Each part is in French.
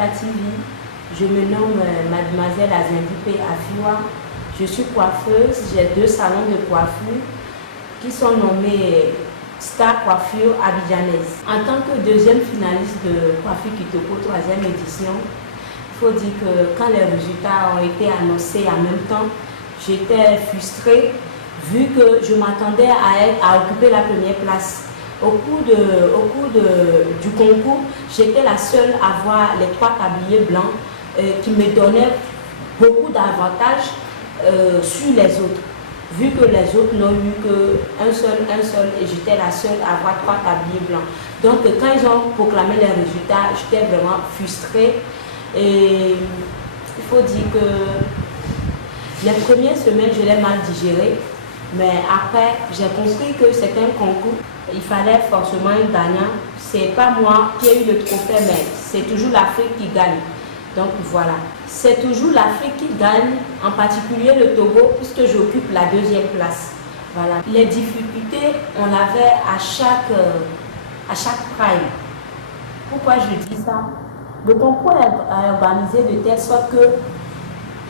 Africa TV. Je me nomme Mademoiselle Azindipe Afiwa. Je suis coiffeuse. J'ai 2 salons de coiffure qui sont nommés Star Coiffure Abidjanaise. En tant que 2e finaliste de Coiffure Kitoko 3e édition, il faut dire que quand les résultats ont été annoncés en même temps, j'étais frustrée vu que je m'attendais à occuper la première place. Au cours du concours, j'étais la seule à voir les 3 tabliers blancs qui me donnaient beaucoup d'avantages sur les autres. Vu que les autres n'ont eu qu'un seul, et j'étais la seule à avoir 3 tabliers blancs. Donc quand ils ont proclamé les résultats, j'étais vraiment frustrée. Et il faut dire que les premières semaines, je l'ai mal digéré. Mais après, j'ai compris que c'est un concours. Il fallait forcément un gagnant. C'est pas moi qui ai eu le trophée, mais c'est toujours l'Afrique qui gagne. Donc voilà. C'est toujours l'Afrique qui gagne, en particulier le Togo, puisque j'occupe la 2e place. Voilà. Les difficultés, on l'avait à chaque prime. Pourquoi je dis ça? Le concours est organisé de telle sorte que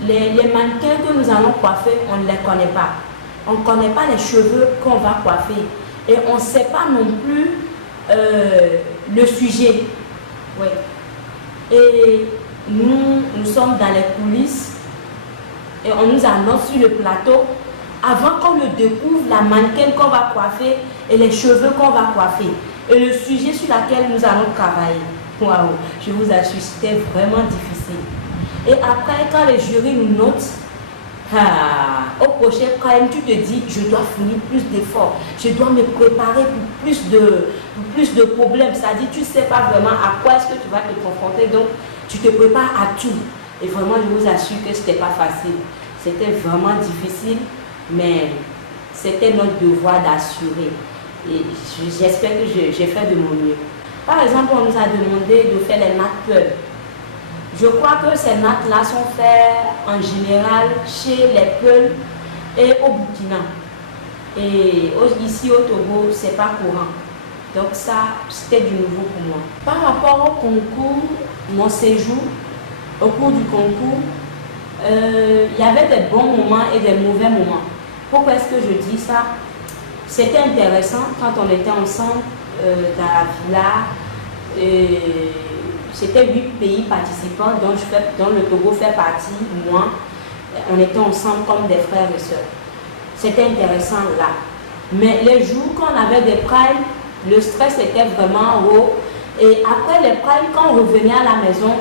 les mannequins que nous allons coiffer, on ne les connaît pas. On ne connaît pas les cheveux qu'on va coiffer. Et on ne sait pas non plus le sujet. Ouais. Et nous sommes dans les coulisses et on nous annonce sur le plateau avant qu'on ne découvre la mannequin qu'on va coiffer et les cheveux qu'on va coiffer et le sujet sur lequel nous allons travailler. Waouh, je vous assure, c'était vraiment difficile. Et après, quand les jurys nous notent, au prochain prime, tu te dis, je dois fournir plus d'efforts, je dois me préparer pour plus de problèmes. C'est-à-dire, tu ne sais pas vraiment à quoi est-ce que tu vas te confronter, donc tu te prépares à tout. Et vraiment, je vous assure que ce n'était pas facile. C'était vraiment difficile, mais c'était notre devoir d'assurer. Et j'espère que j'ai fait de mon mieux. Par exemple, on nous a demandé de faire les nattes Peul. Je crois que ces nattes-là sont faites en général chez les Peuls et au Burkina. Et ici au Togo, ce n'est pas courant. Donc ça, c'était du nouveau pour moi. Par rapport au concours, mon séjour, au cours du concours, il y avait des bons moments et des mauvais moments. Pourquoi est-ce que je dis ça? C'était intéressant quand on était ensemble dans la villa. C'était 8 pays participants dont le Togo fait partie, moi. On était ensemble comme des frères et sœurs. C'était intéressant là. Mais les jours qu'on avait des primes, le stress était vraiment haut. Et après les primes, quand on revenait à la maison,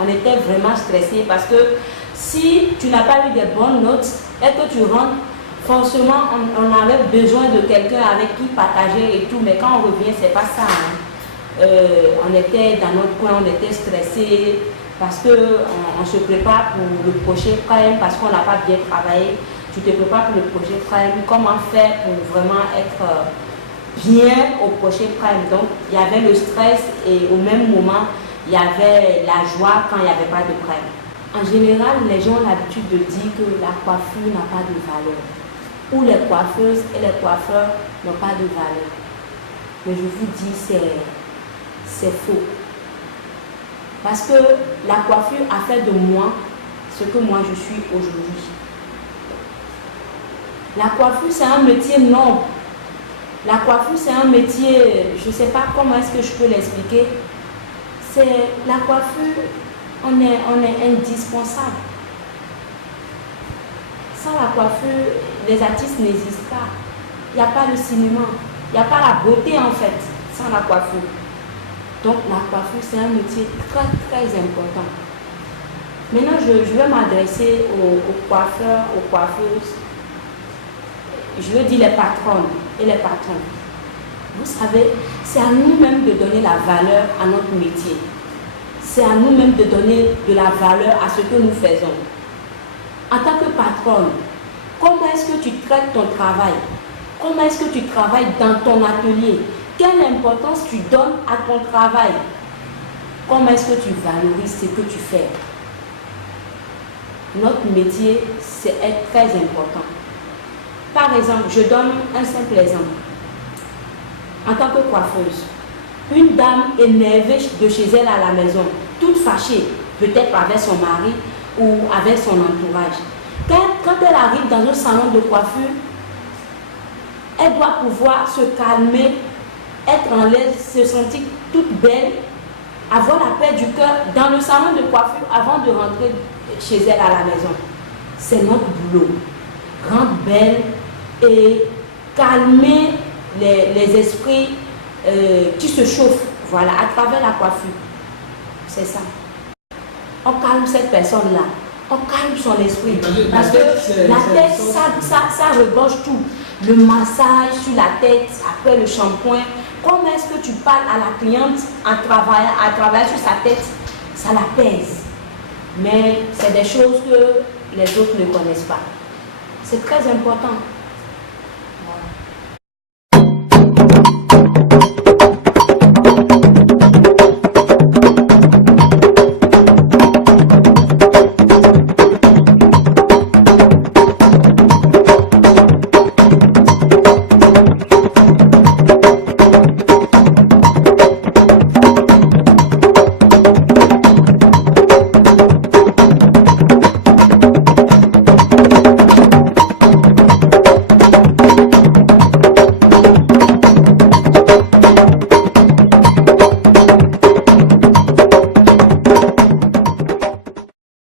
on était vraiment stressé parce que si tu n'as pas eu des bonnes notes et que tu rentres, forcément on avait besoin de quelqu'un avec qui partager et tout. Mais quand on revient, c'est pas ça. Hein. On était dans notre coin, on était stressé parce qu'on se prépare pour le prochain prime parce qu'on n'a pas bien travaillé. Tu te prépares pour le prochain prime, comment faire pour vraiment être bien au prochain prime. Donc il y avait le stress et au même moment il y avait la joie quand il n'y avait pas de prime. En général, les gens ont l'habitude de dire que la coiffure n'a pas de valeur ou les coiffeuses et les coiffeurs n'ont pas de valeur. Mais je vous dis, c'est faux. Parce que la coiffure a fait de moi ce que moi je suis aujourd'hui. La coiffure, c'est un métier noble. La coiffure, c'est un métier, je ne sais pas comment est-ce que je peux l'expliquer. C'est la coiffure, on est indispensable. Sans la coiffure, les artistes n'existent pas. Il n'y a pas de cinéma. Il n'y a pas la beauté en fait, sans la coiffure. Donc la coiffure, c'est un métier très très important. Maintenant, je vais m'adresser aux coiffeurs, aux coiffeuses. Je veux dire les patronnes et les patrons. Vous savez, c'est à nous-mêmes de donner la valeur à notre métier. C'est à nous-mêmes de donner de la valeur à ce que nous faisons. En tant que patronne, comment est-ce que tu traites ton travail? Comment est-ce que tu travailles dans ton atelier? Quelle importance tu donnes à ton travail? Comment est-ce que tu valorises ce que tu fais? Notre métier, c'est très important. Par exemple, je donne un simple exemple. En tant que coiffeuse, une dame énervée de chez elle à la maison, toute fâchée, peut-être avec son mari ou avec son entourage. Quand elle arrive dans un salon de coiffure, elle doit pouvoir se calmer, être en l'aise, se sentir toute belle, avoir la paix du cœur dans le salon de coiffure avant de rentrer chez elle à la maison. C'est notre boulot. Rendre belle et calmer les esprits qui se chauffent, voilà, à travers la coiffure. C'est ça. On calme cette personne-là. On calme son esprit. Parce que la tête, ça regorge tout. Le massage sur la tête, après le shampoing. Comment est-ce que tu parles à la cliente en travaillant sur sa tête? Ça la pèse. Mais c'est des choses que les autres ne connaissent pas. C'est très important.